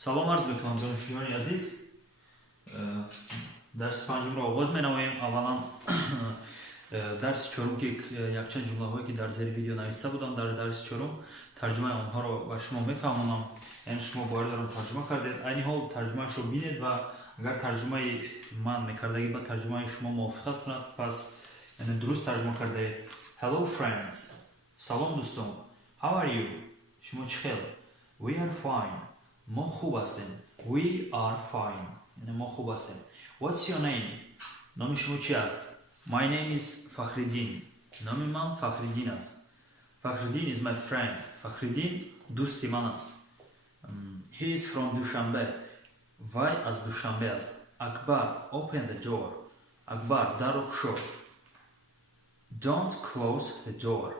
سلام عرض میکنم دانشجویان عزیز. درس پنجم را آغاز می‌نماییم. اولا درس چهارم که یکچند جمله‌هایی که در زیر ویدیو نوشته بودم در درس چهارم ترجمه آنها را به شما می‌فهمونم. یعنی شما باید آن ترجمه کردید. این حال ترجمه‌اش رو ببینید و اگر ترجمه من می‌کردگی با ترجمه شما موافقت کند پس یعنی درست ترجمه کرده. Hello friends. سلام دوستان. How are you? شما چخیر؟ We are fine. ما خوب هستیم. We are fine. یعنی ما خوب هستیم. What's your name? نام شما چی است؟ My name is فخرالدین. نام من فخرالدین است. فخرالدین is my friend. فخرالدین دوست من است. He is from دوشنبه. وی از دوشنبه است. اکبر open the door. اکبر در رو گشود. Don't close the door.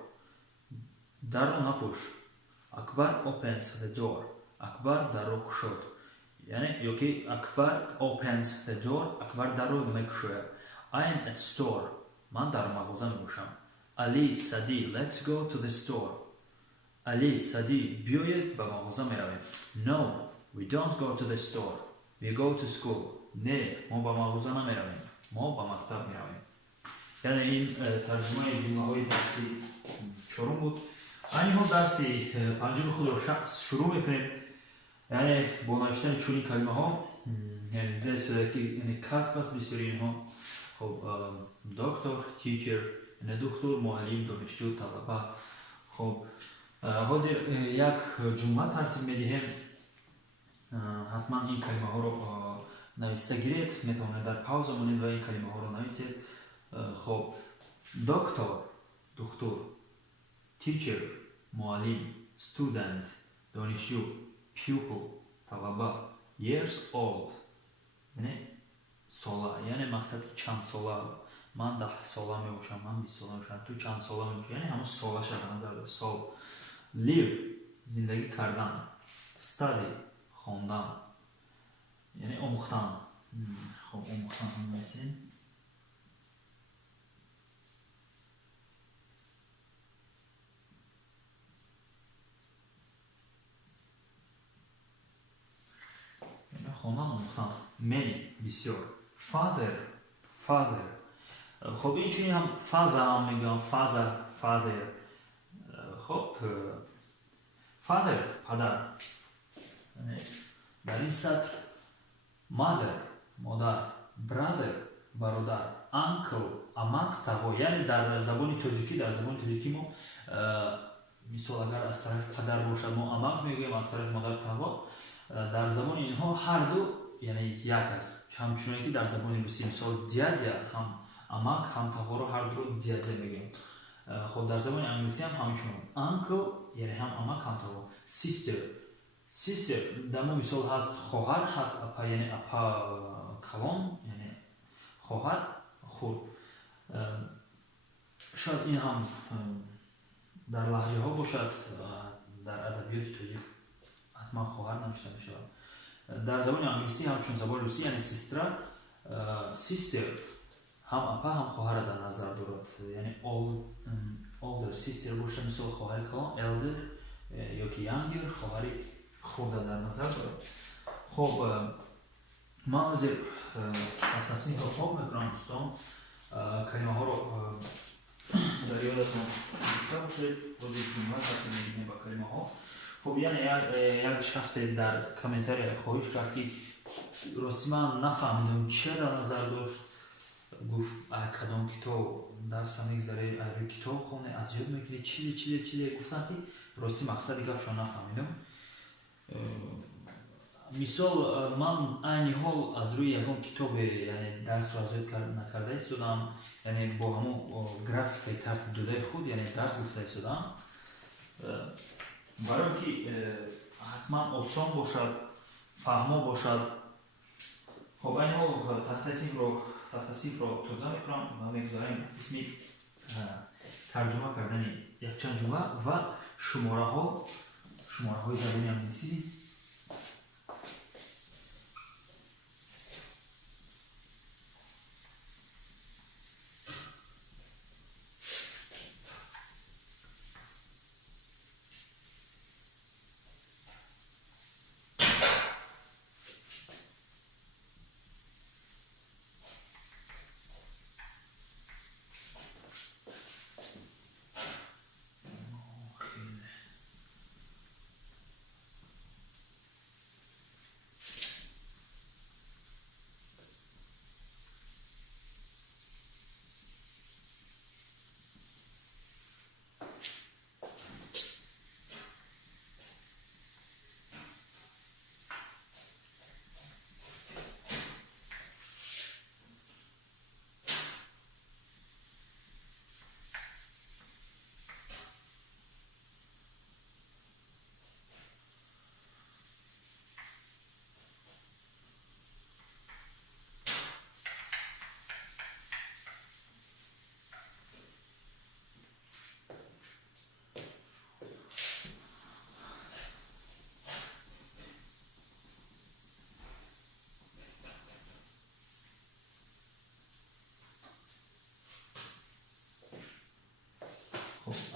در رو نپوش. اکبر opens the door. اکبر در رو گشود. یعنی یکی اکبر opens the door. اکبر در رو میگشوید. I am at store. من در مغازه میباشم. علی سعدی let's go to the store. علی سعدی بیایید به مغازه میرویم. No, we don't go to the store. We go to school. نه ما به مغازه نمیرویم. ما به مکتب میرویم. یعنی این ترجمه جمله های درسی چهارم بود. این حال درسی پنجم خود رو شروع میکنیم. یعنی با نوشتن چنین کلمه ها یعنی در صورتی که یعنی کسب است بسیاری اینها خب دکتر تیچر یعنی دکتر معلم دانشجو طلبه. خب حاضر یک جمله ترتیب میدیم. حتما این کلمه ها رو نوشته گیرید. میتونید در پاوزه مونید و این کلمه ها رو نویسید. خب دکتر تیچر معلم student دانشجو pupil طلبه years old یعنی ساله یعنی مقصد چند ساله. من 10 ساله میباشم. من 20 ساله میباشم. تو چند ساله میباشی یعنی همون ساله شد نظر دار سال. live زندگی کردن. study خواندن یعنی آموختن. خب آموختن هم میسیم. خواندن آموختن. many بسیار. father خب این چونی هم فازه هم میگم. father خب father پدر. در این سطر mother مادر. brother برادر. uncle عمک تقو. یعنی در زبان تاجیکی ما مثال اگر از طرف پدر باشد ما عمک میگویم از طرف مادر تقو. در زبان اینها هر دو یعنی یک است. همچنین که در زبان روسی مثال دیادیا هم عمک هم تقو رو هر دو دیادیا میگیم. خب در زبان انگلیسی هم همچنین uncle یعنی هم عمک هم تقو. sister در ما مثال هست خواهر هست اپا یعنی اپا کلان یعنی خواهر. خب شاید این هم در لهجه ها باشد. در ادبیات تاجیک حتما خواهر نوشته میشه. در زبان انگلیسی هم چون زبان روسی یعنی sister هم اپا هم خواهر در نظر دارد. یعنی older sister باشه مثل خواهر کلان. elder یا که younger خواهر خورده در نظر دارد. خب من حاضر تصمیم رو خواب میکنم دوستان. کلمه ها رو در یادتون بگذاشته باشید. حاضر جمله ترتیب میدیم با کلمه ها. خب یعنی یک شخص در کامنتاری خواهش کرد که راستی من نفهمیدم چه در نظر داشت. گفت کدام کتاب درس میگذاره روی کتاب خونه از یاد میکنه چیزی گفتم که راستی مقصد گپشو نفهمیدم. مثال من این حال از روی یکم کتاب یعنی درس را از یاد نکرده ایستادم. یعنی با همون گرافیک ترتیب داده خود یعنی درس گفته ایستادم برای که حتما آسان باشد فهما باشد. خب این حال تصنیف رو توضیح میکنم و میگذاریم اسمی ترجمه کردن یک چند جمله و شماره های زبان انگلیسی.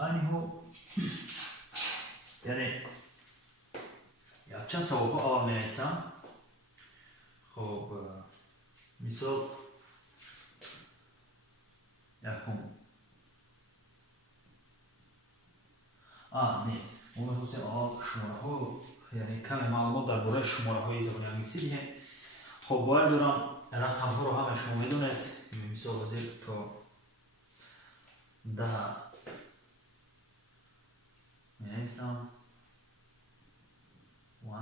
aynı yani yakçan savabı almayaysan خب مثال یکم نه اون حسین شماره ها یعنی کمی معلومات درباره شماره های زبان انگلیسی دیگه خب باید دارم رقم ها رو همه شما میدونید مثال حاضر تا 10 می‌نویسم 1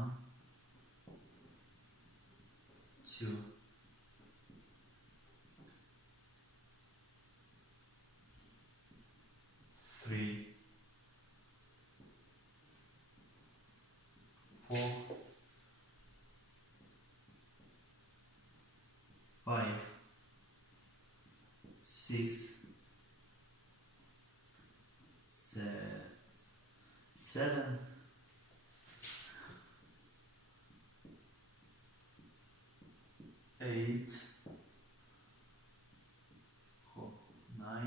2 3 4 5 6 7 8 خب 9 10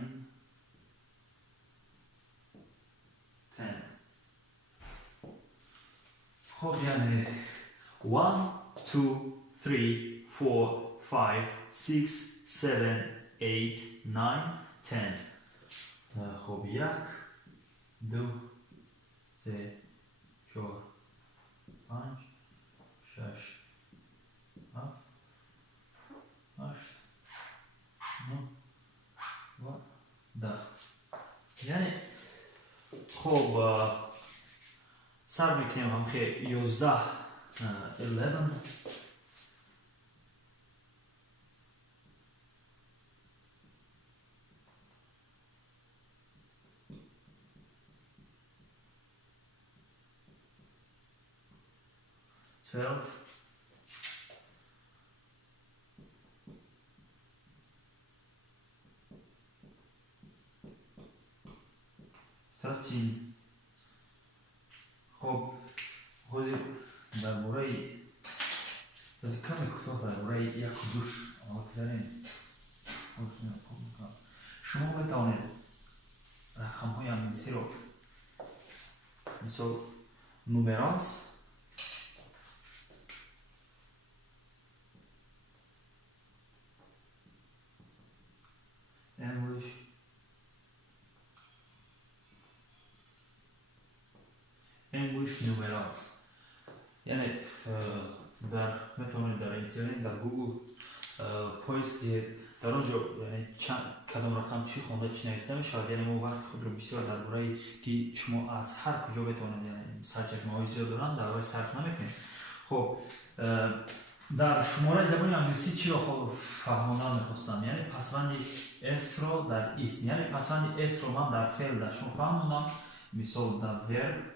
خب یعنی 1 2 3 4 5 6 7 8 9 10 خب 1 2 3 4 5 6 7 8 9 و 10 یعنی خب سر میکنیم هم که 11 11 12 13 خب حاضر درباره از کمی کوتاه درباره یک دوش بگذاریم شما بتوانید رقم های انگلیسی رو مثل numerals English numerals یعنی در میتونید در اینترنت در گوگل پویست در اونجا یعنی کدام رقم چی خونده چی نوشته میشه یعنی ما وقت خود رو بسیار درباره که شما از هر کجا بتونید یعنی سرچشمه‌های زیاد دارن درباره سرچ نمیکنید خب در شماره زبان انگلیسی چی رو خود فهموندن میخواستم یعنی پسوند اس رو در اسم یعنی پسوند اس رو من در فعل در شما فهموندم مثال در verb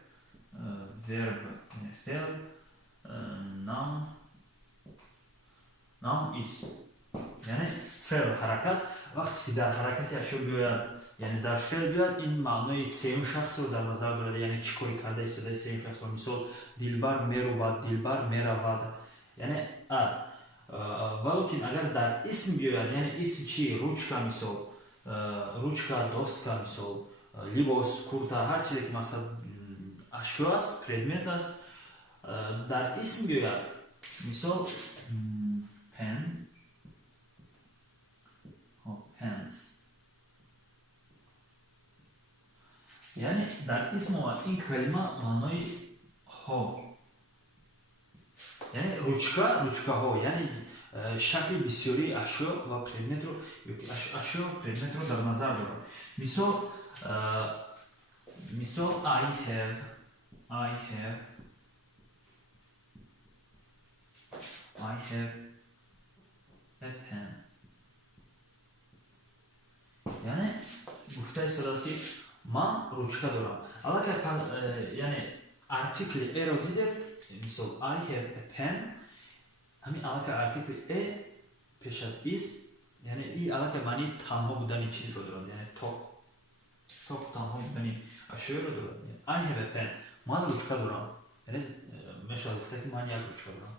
فعل noun اسم یعنی فعل حرکت وقتی در حرکت اشیا بیاید یعنی در فعل بیاد این معنای سوم شخص رو در نظر دارد یعنی چی کاری کرده است سوم شخص رو مثال دلبر میرود دلبر میرود یعنی ولیکن اگر در اسم بیاید یعنی اسم چی روچکا مثال روچکا دوسکا مثال لباس کورتا هر چیزی که مثلا اشیا است предмет است در اسم بیاید مثال pen pens یعنی در اسم این کلمه معنای ها یعنی روچکا ها یعنی شکل بسیاری اشیا و предмет رو اشیا предмет رو در نظر دارد مثال I have a pen یعنی گفته است که من روچکا دارم اما که یعنی ارتیکل ا رو دیدید مثال I have a pen همین اما که ارتیکل ا پیش از اسم یعنی این اما که معنی تنها بودن چیز رو دارد یعنی top تنها بودن اشیا رو دارد I have a pen من روچکا دارم یعنی میشه گفته که من یک روچکا دارم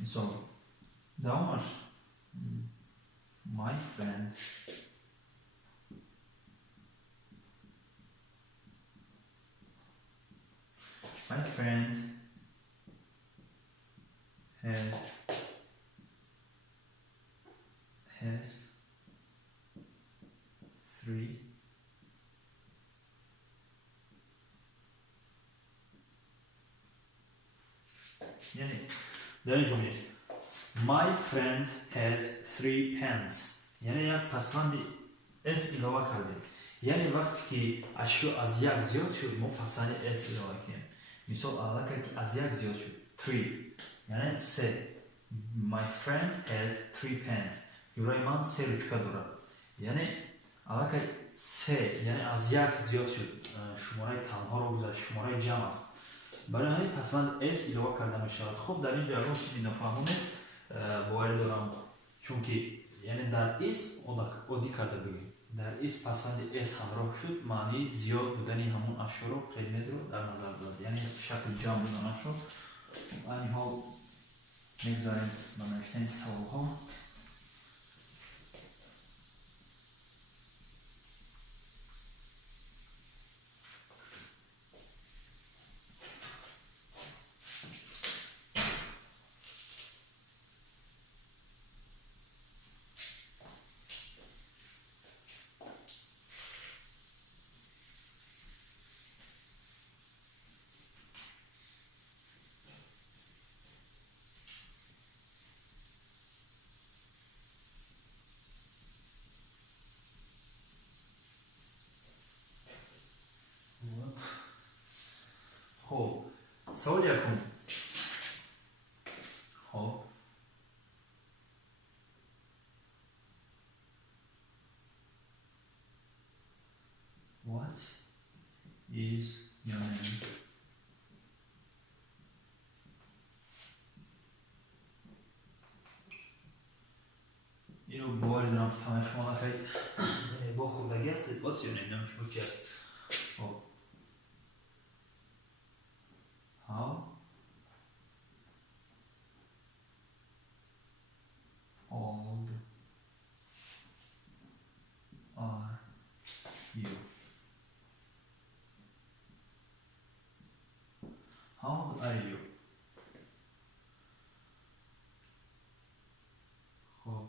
مثال دامش my friend My friend has three yani در جمله My friend has three pens یعنی یک پسوند اس اضافه کرده یعنی وقتی که اشیا از یک زیاد شد ما پسوند اس اضافه کنیم مثال اول که از یک زیاد شد 3 یعنی 3 My friend has three pens جورای من 3 روچکه دارد یعنی اول که 3 یعنی از یک زیاد شد شماره تنها رو گذاشت شماره جمع است برای همین پسوند اس اضافه کرده می شود خب در اینجا اگر چیزی نفهمون است باید دارم چون که یعنی در اسم عادی کرده بگیم در اسم پسوند اس همراه شد معنی زیاد بودن همون اشیا رو قیمت رو در نظر دارد یعنی شکل جمع بودن اشیا این حال میگذاریم با نوشتن سوال ها خب سوال یکم خب What is your name? اینو باید دارم که همه شما خیلی با خوردگی هستید What's your name؟ نمیشه چی هست خب How old are you? How old are you? خب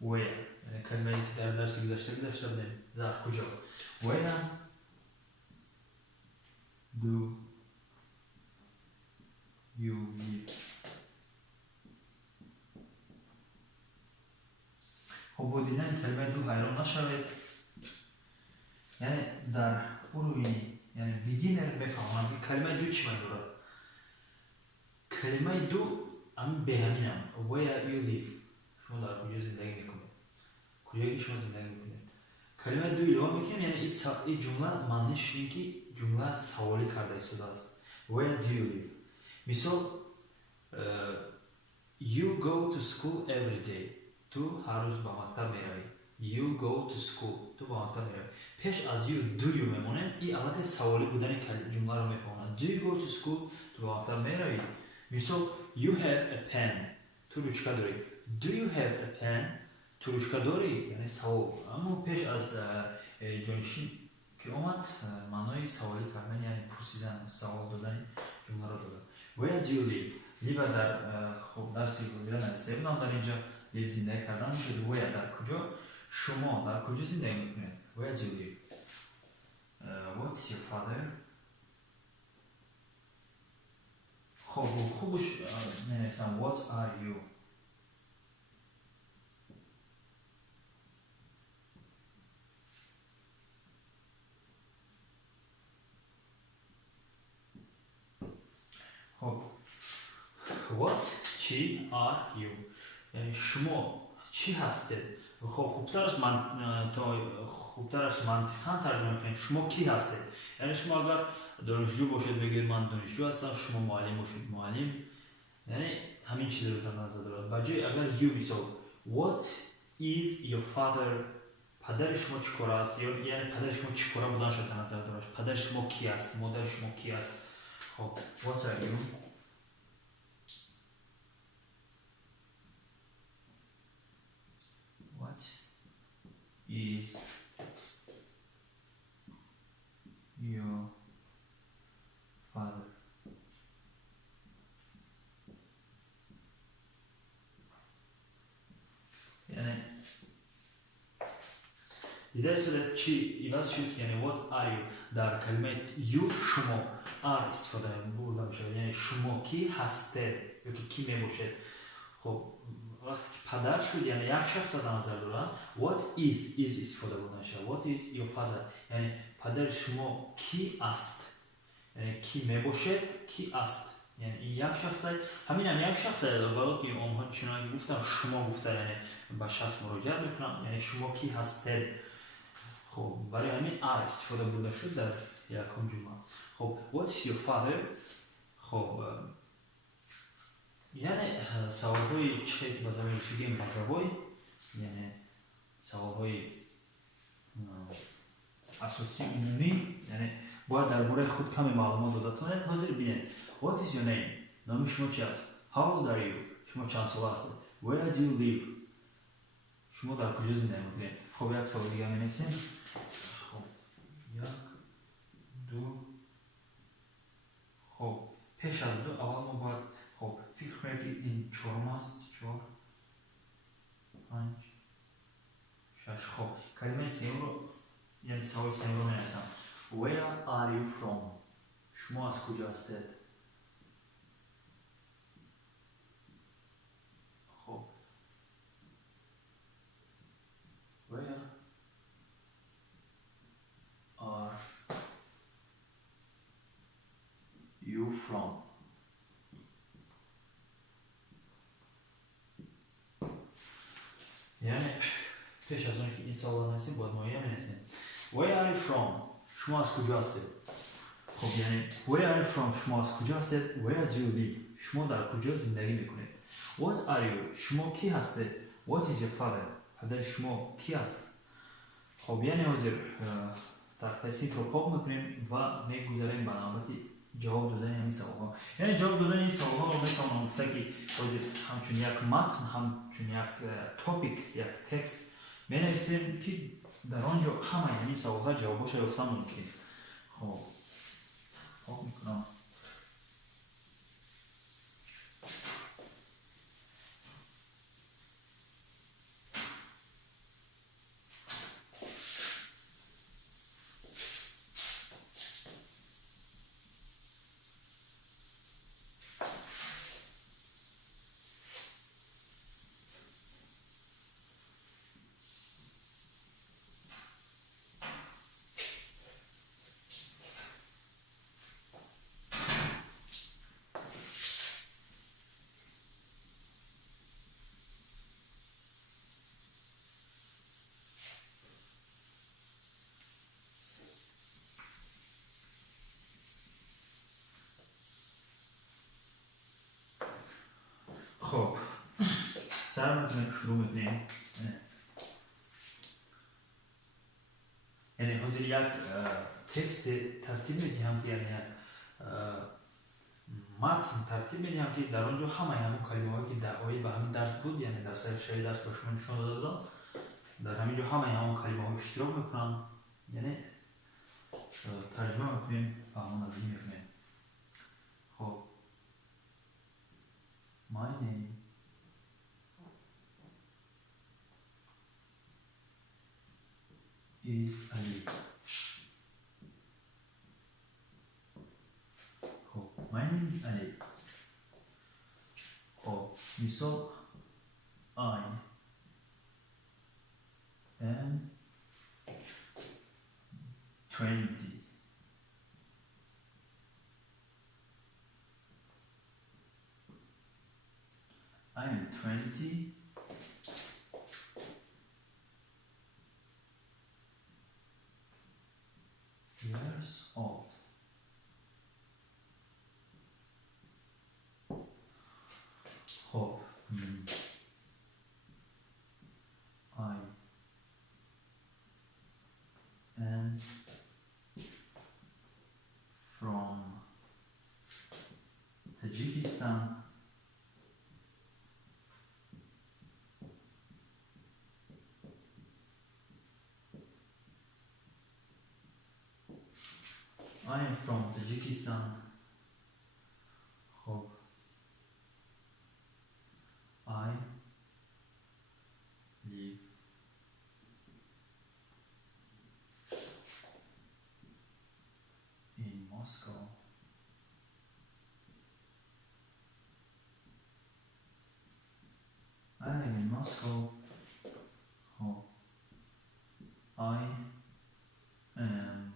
Where یعنی کلمه ای که در درس گذشته بودیم در کجا Where do you live? خب با دیدن کلمه دو حیران نشوید یعنی در اروینی یعنی بیگینر بفهمم که کلمه دو چی من دارد کلمه دو هم به همینم Where you live شما در کجا زندگی میکنید کجایی که شما زندگی میکنید کلمه دو اضافه میکنیم یعنی این جمله معنیش این که جمله سوالی کرده شده است Where do you live مثال You go to school every day تو هر روز به مکتب میروی You go to school تو به مکتب میروی پیش از you do you میمونه این علاقه سوالی بودن جمله رو میفهمند Do you go to school تو به مکتب میروی مثال You have a pen تو روچکه داری Do you have a pen تو روچکه داری یعنی سوال اما پیش از جانشین که اومد معنای سوالی کردن یعنی پرسیدن سوال دادن جمله رو دادن Where do you live live در خب درسی بودن استفاده در اینجا live زندگی کردن میشه Where در کجا شما در کجا زندگی میکنید Where do you live What's your father خب خوبش ننویسم What are you خب What چی are you یعنی شما چی هستید خب خوبترش منطقاً ترجمه کنید شما کی هستید یعنی شما اگر دانشجو باشید بگید من دانشجو هستم شما معلم باشید معلم یعنی همین چیز رو در نظر دارد بجای اگر you مثال What is your father پدر شما چی کاره است یعنی پدر شما چی کاره بودن شد در نظر دارد پدر شما کی است مادر شما کی است خب What are you What is your father. یعنی ایده صورت چی؟ ایواز شد یعنی what are you در کلمه you شما are استفاده برده میشه یعنی شما کی هستید یا که کی میباشید. خب وقتی که پدر شد یعنی یک شخص در نظر دارن what is استفاده برده میشه what is your father یعنی پدر شما کی است یعنی کی میباشید کی است یعنی این یک شخص همین هم یک شخص داره ولی که اونها چنانکه گفتن شما گفته یعنی به شخص مراجعه میکنن یعنی شما کی هستید. خب برای همین are استفاده برده شد در یکم جمله. خب what is your father خب یعنی سوالهای چیزی که باز میگیم بازوی یعنی سوالهای اساسی عمومی یعنی باید درباره خود کمی معلومات داده کنید. حاضر ببینید what is your name نام شما چی است how old are you شما چند سال هستید where do you live شما در کجا زندگی میکنید. خب یک سوال دیگه می‌نویسیم. خب یک دو خب پیش از دو اول ما باید خب فکر کنید که این چهارم است چهار پنج شش. خب کلمه سیم رو یعنی سوال سیم رو می‌نویسم where are you from شما از کجا هستید. خب where are you from یعنی پیش از اون که این سوال نویسیم باید مایه می‌نویسیم where are you from شما از کجا هستید. خب یعنی where are you from شما از کجا هستید where do you live شما در کجا زندگی میکنید. what are you شما کی هستید what is your father پدر شما کی است. خب یعنی حاضر تخته سیت رو پاک میکنیم و میگذاریم به نوبت جواب دادن همین سوال‌ها. یعنی جواب دادن این سوال‌ها رو میتونم گفته که همچون یک متن همچون یک تاپیک یک تکست می‌نویسیم که در آنجا همه همین سوال‌ها جوابش یافتن ممکن. خب پاک میکنم. خب سر میکنیم شروع میکنیم یعنی حاضر یک تکست ترتیب میدیم که یعنی متن ترتیب میدیم که در اونجا همون کلمه هایی که در آیه و همین درس بود یعنی در سر شای درس با شما نشون دادم در همینجا همون کلمه ها اشتراک میکنم یعنی ترجمه میکنیم و همون از این میکنیم. خب my name is Ali. خب my name is Ali. خب مثال I am 20. I am 20 years old. خب I am from Tajikistan. Tajikistan. خب I live in Moscow. I live in Moscow. Oh, I am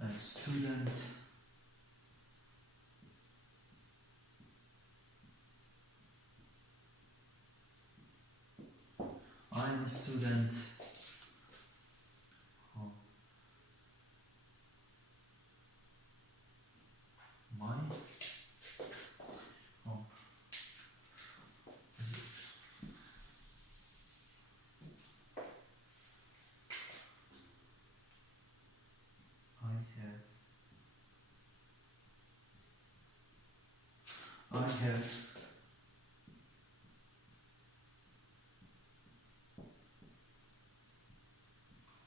a student I'm a student. Oh, my. Oh,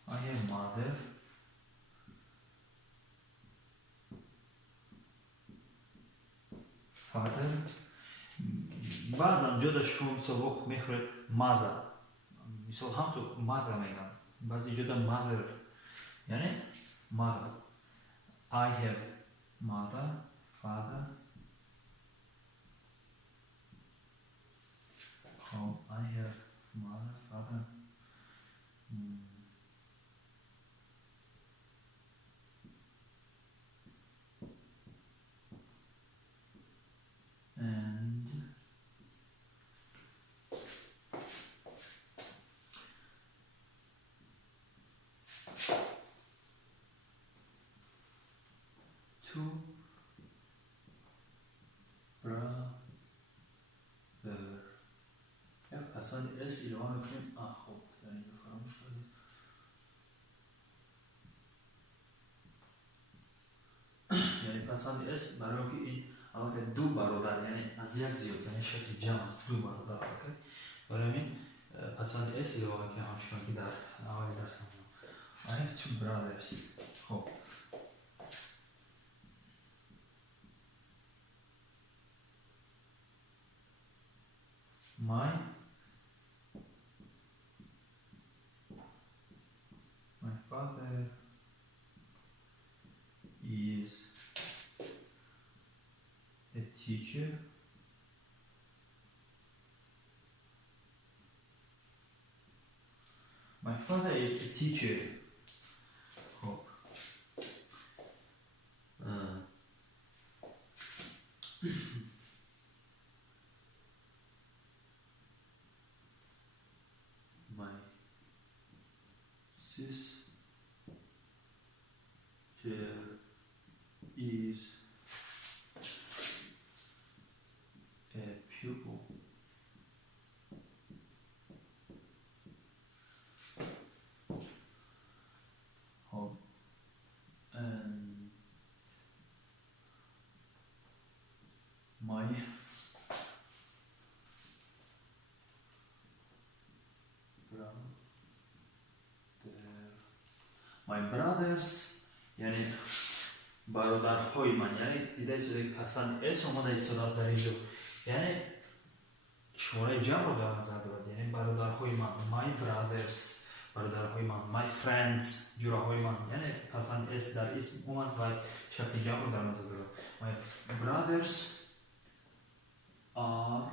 I have mother, father. بعضا جدا شون سوخ میخورد مازا. مثال هم تو mother میگن. بعضی جدا mother. یعنی mother. I have mother, father. Oh, I have mother, father. And two brother. اصلا اس ایران کنیم خب در اینجا فراموش کنید. یعنی پسند اس برای که این البته دو برادر یعنی از یک زیاد یعنی شکل جمع است دو برادر اوکی برای این پسند اس ایران که همچنان که در اول درس هم I have two brothers. خب my father is a teacher. My father is a teacher. Oh. My sister is a pupil. Oh. And my brothers یعنی برادرهای من یعنی دیده شده پسفند اس اومده ایستاد از در اینجا یعنی شماره جمع رو در نظر ببرید یعنی برادرهای من my brothers برادرهای من my friends جوراهای من یعنی پسفند اس در اسم اومد و شکل جمع رو در نظر ببرید my brothers are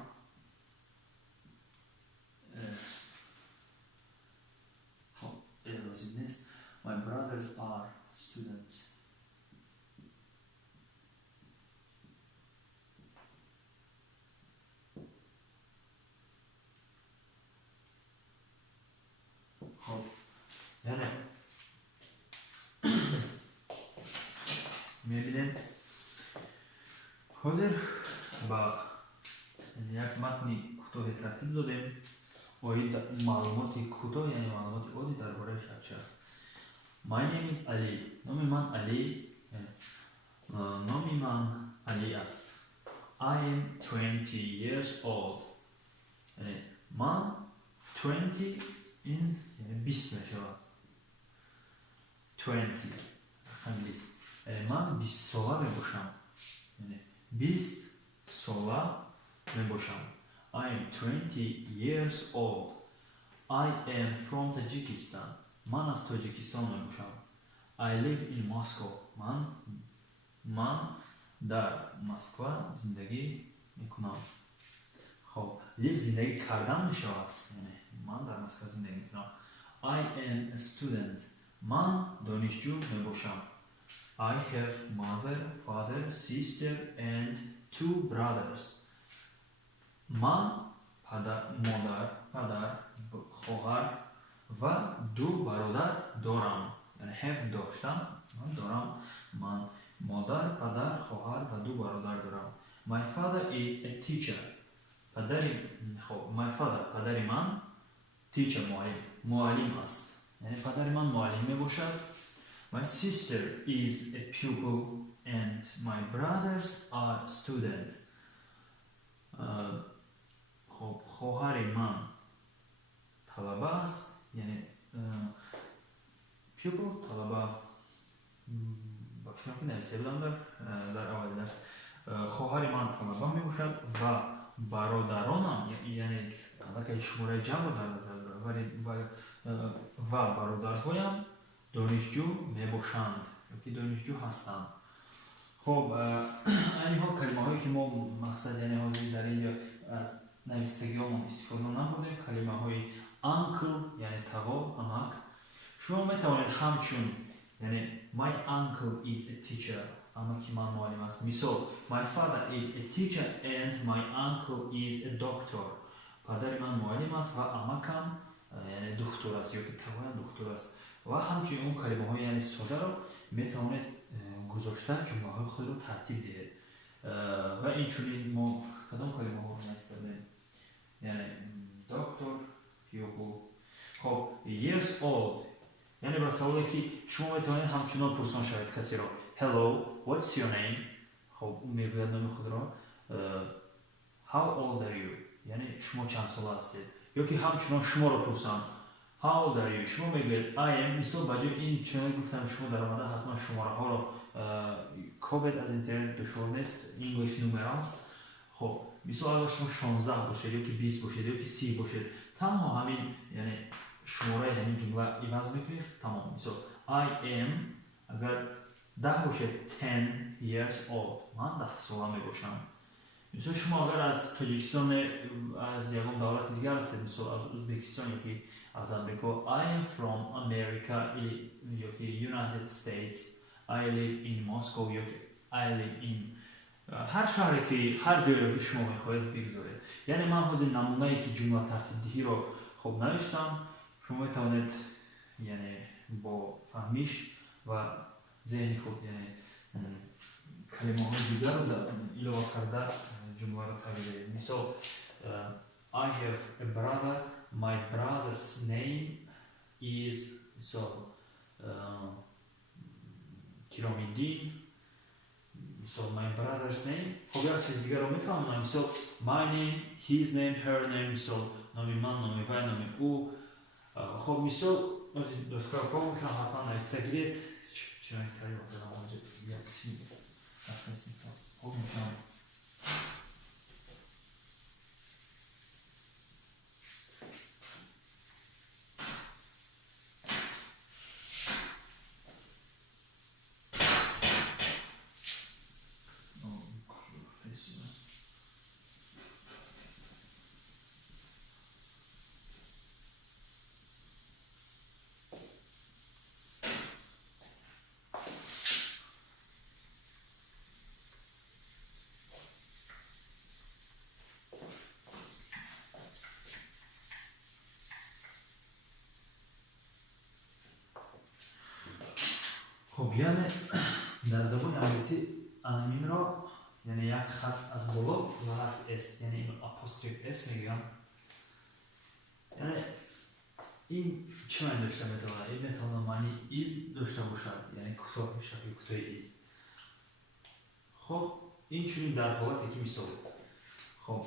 my brothers are students. خب یعنی میبینیم حاضر با یک متنی کوتاه ترتیب دادیم و این معلوماتی کوتاه یعنی معلوماتی عادی درباره شخص. My name is Ali. نام من علی علی است. I am 20 years old. یعنی من 20 این یعنی 20 میشود. 20 رقم 20 من 20 ساله می باشم یعنی 20 ساله می باشم I am 20 years old I am from Tajikistan من از تاجیکستان می باشم I live in Moscow من در مسکو زندگی میکنم خب live زندگی کردن می شود یعنی من در مسکو زندگی میکنم I am a student من دانشجو می باشم I have mother, father, sister and 2 brothers من مادر، پدر، خواهر و 2 برادر دارم یعنی have داشتم من دارم من مادر، پدر، خواهر و 2 برادر دارم My father is a teacher پدر من teacher معلم است یعنی پدر من معلم می باشد My sister is a pupil and my brothers are students خب خواهر من طلبه است یعنی pupil طلبه با فکرم که نویسته بودم در اول درس خواهر من طلبه می باشد و برادرانم یعنی که شماره جمع در نظر دارم و برادرهایم دانشجو می باشند که دانشجو هستند خب این ها کلمه هایی که ما مقصد یعنی حاضر در اینجا از نویستگی ها ما استفاده نبودیم کلمه های uncle یعنی تقا عمک شما می توانید همچون یعنی my uncle is a teacher عمکی من معلم است مثال my father is a teacher and my uncle is a doctor پدر من معلم است و عمکم یعنی دکتر است یا که تقا دکتر است و همچنین اون کلمه های یعنی ساده رو می توانید گذاشته جمله های خود رو ترتیب دهید و این چونین ما کدام کلمه ها رو نستدیم یعنی دکتر پیوپو خب years old یعنی برای سوالی که شما می توانید همچنان پرسان شوید کسی را hello what's your name خب اون میگوید نام خود را how old are you یعنی شما چند ساله هستید یا که همچنان شما را پرسان How old are you? شما میگوید I am مثال بجای این چنان گفتم شما در آمده حتما شماره ها را کابل از اینترنت دشوار نیست English numerals خب مثال اگر شما 16 باشید یا که 20 باشید یا که 30 باشید تمام همین یعنی شماره همین جمله عوض میکنید تمام مثال I am اگر 10 باشید 10 years old من 10 ساله میباشم مثلا شما اگر از تاجیکستان از یکم دولت دیگر هستید مثلا از ازبکستان یا که از امریکا I am from America یا که United States I live in Moscow یا که I live in هر شهری که هر جایی رو که شما میخواهید بگذارید یعنی من حاضر نمونه ای که جمله ترتیب دهی رو خوب نوشتم شما میتوانید یعنی با فهمیش و ذهن خود یعنی کلمه های دیگر رو در ایلوه کرده جمله رو تغییر مثال I have a brother my brother's name is Kiramuddin مثال my brother's name خب یک چیز دیگر رو میفهمم مثال my name his name her name مثال نامی من نامی وی نامی او خب مثال دوستکار کار میکنم حتما نویسته گیرید چنان که تایی بکنم آنجا یک چیز نفسیم خب میکنم خب یعنی در زبان انگلیسی انامین را یعنی یک خط از بالا و حرف اس یعنی این اپوستروف اس میگم یعنی این چه معنی داشته میتونه این میتونه معنی ایز داشته باشد یعنی کوتاه شکل کوتاه ایز خب این چونین در حالتی که مثال خب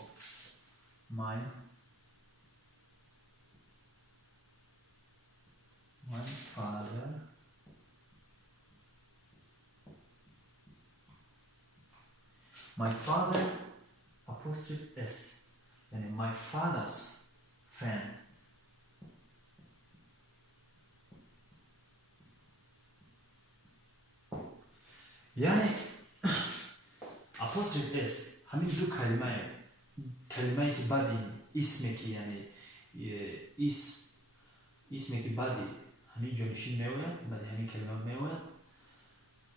my father My father apostrophe s. Yani my father's friend. Yani apostrophe s همین دو کلمه که بعد این اسمی که یعنی اسمی که بعد همین جانشین میآید بعد همین کلمه میآید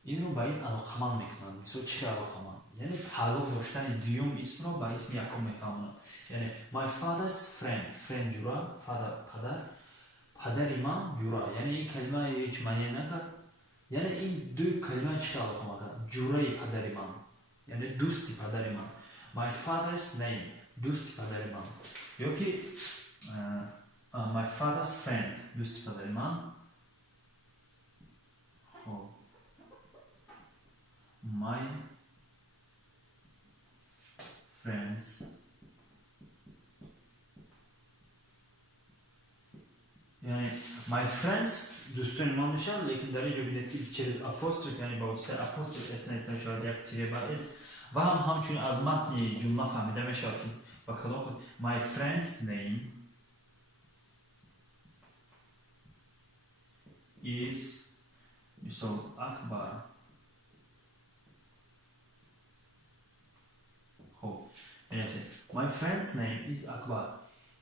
این رو با این علاقمند میکنند. مثلا چه علاقمند؟ یعنی تعلق داشتن دیوم اسم رو با اسم یکم میفهمند. یعنی my father's friend جورا پدر من جورا. یعنی این کلمه هیچ معنی نکرد. یعنی این دو کلمه چه علاقمند؟ جورای پدر من یعنی دوستی پدر من. My father's name دوستی پدر من. یا که my father's friend دوستی پدر من. خب my friends یعنی my friends دوستان من میشن لیکن در اینجا بینید که چیز اپوستروف یعنی با واسطه اپوستروف اس نیستن شاید یک تیره بر است و همچنین از متن جمله فهمیده میشه که با کلام خود my friend's name is مثال اکبر. خب یعنی my friend's name is اکبر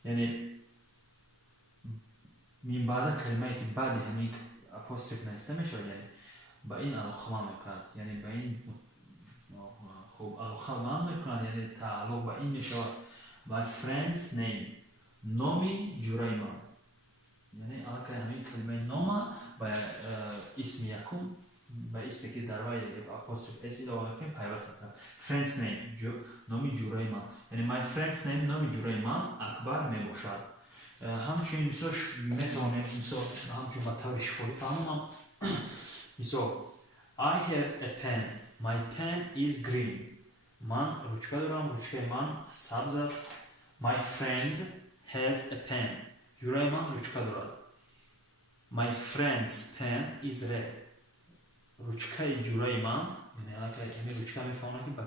یعنی من بعد کلمه که بعد همین اپوستروف نیسته میشه یعنی با این علاقمند میکنند. یعنی با این خب علاقمند میکنند یعنی تعلق با این میشه. my friend's name نامی جورای من یعنی علاقه همین کلمه نام با اسم یکم با اسمی که در وای اپوستروف اس اضافه میکنیم پیوست میکنند. friend's name نامی جورای من یعنی my friend's name نامی جورای من اکبر میباشد. همچنین مثلا میتوانیم مثلا همچنین با طور شفایی فهمونم مثلا I have a pen my pen is green من روچکه دارم روچکه من سبز است. my friend has a pen جورای من روچکه دارد. my friend's pen is red روچکه جورای من یعنی همین روچکه میفهمم که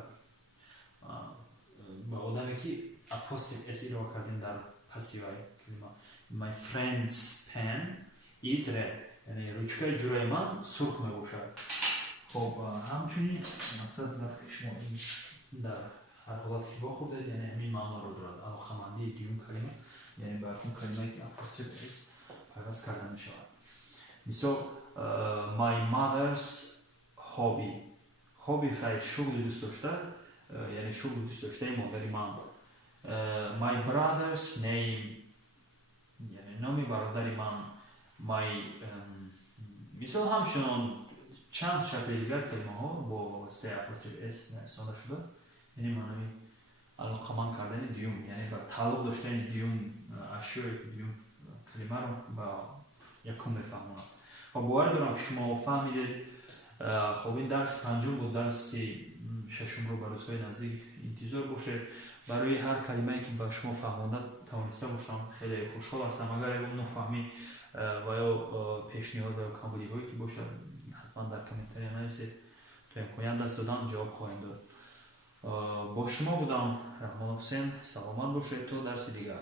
با آدمی که اپوستروف اس رو کردیم در پسیوهای کلمه my friend's pen is red یعنی روچکه جورای من سرخ میباشد. خب همچنین مقصد وقتی شما این در هر حالت که بخوردید یعنی همین معنا رو دارد. علاقمندی دیون کلمه یعنی با اون کلمه که اپوستروف اس پیوست کرده میشود. مثلا my mother's hobby خیلی شغل دوست داشته یعنی شغل دوست داشته مادری من. my brother's name یعنی نامی برادری من. مثال همچنان چند شکل دیگر کلمه ها با واسطه اپوستروف اس نوشته شده یعنی معنی علاقمند کردن دیوم یعنی با تعلق داشتن دیوم اشیاء دیوم کلمه رو با یکم میفهمونم. خب باور دارم که شما فهمیدید. خب این درس پنجم بود. درس ششم رو برای روزهای نزدیک انتظار باشه. برای هر کلمه‌ای که با شما فهمونده توانسته باشم خیلی خوشحال هستم. اگر اون نفهمی و یا پیشنهاد و کامبودی‌هایی که باشه حتما در کامنت نویسید تا امکان دست دادن جواب خواهیم داد. با شما بودم رحمان حسین. سلامت باشید تا درس دیگر.